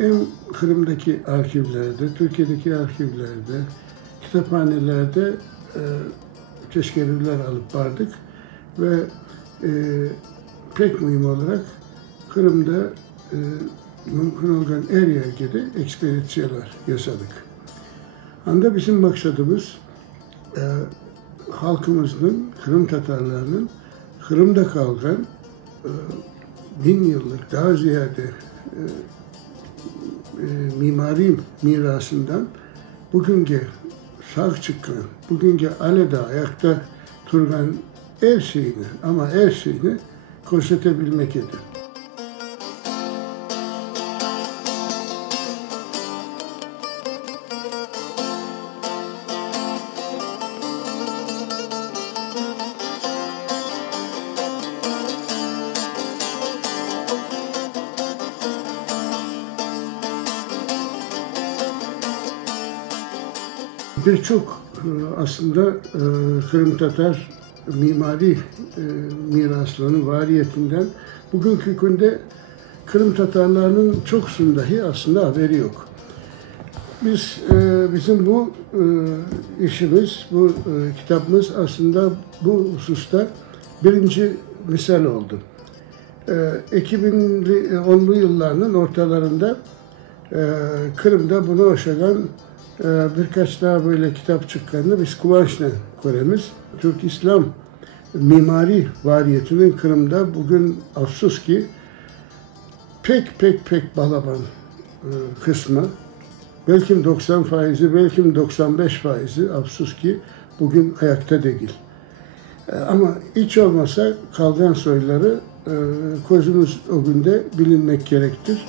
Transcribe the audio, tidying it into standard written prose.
en Kırım'daki arşivlerde, Türkiye'deki arşivlerde, kitaphanelerde teşekkürler alıp vardık ve pek mühim olarak Kırım'da mümkün olan her yerde ekspedisyoner yaşadık. Anda bizim maksadımız halkımızın, Kırım Tatarlarının Kırım'da kalan 1000 yıllık daha ziyade mimari mirasından bugünkü sağ çıkan, bugünkü aleda ayakta duran her şeyini ama her şeyini gösterebilmek idi. Birçok aslında Kırım Tatar mimari miraslarının variyetinden bugünkü günde Kırım Tatarlarının çokusunun dahi aslında haberi yok. Bizim bu işimiz, bu kitabımız aslında bu hususta birinci misal oldu. 2010'lu yılların ortalarında Kırım'da bunu aşılan birkaç daha böyle kitap çıktığında biz kıvançla göremiz. Türk İslam mimari variyetinin Kırım'da bugün afsus ki pek balaban kısmı, belki 90%, belki 95% afsus ki bugün ayakta değil. Ama hiç olmasa kalgan soyları gözümüz o günde bilinmek gerektir.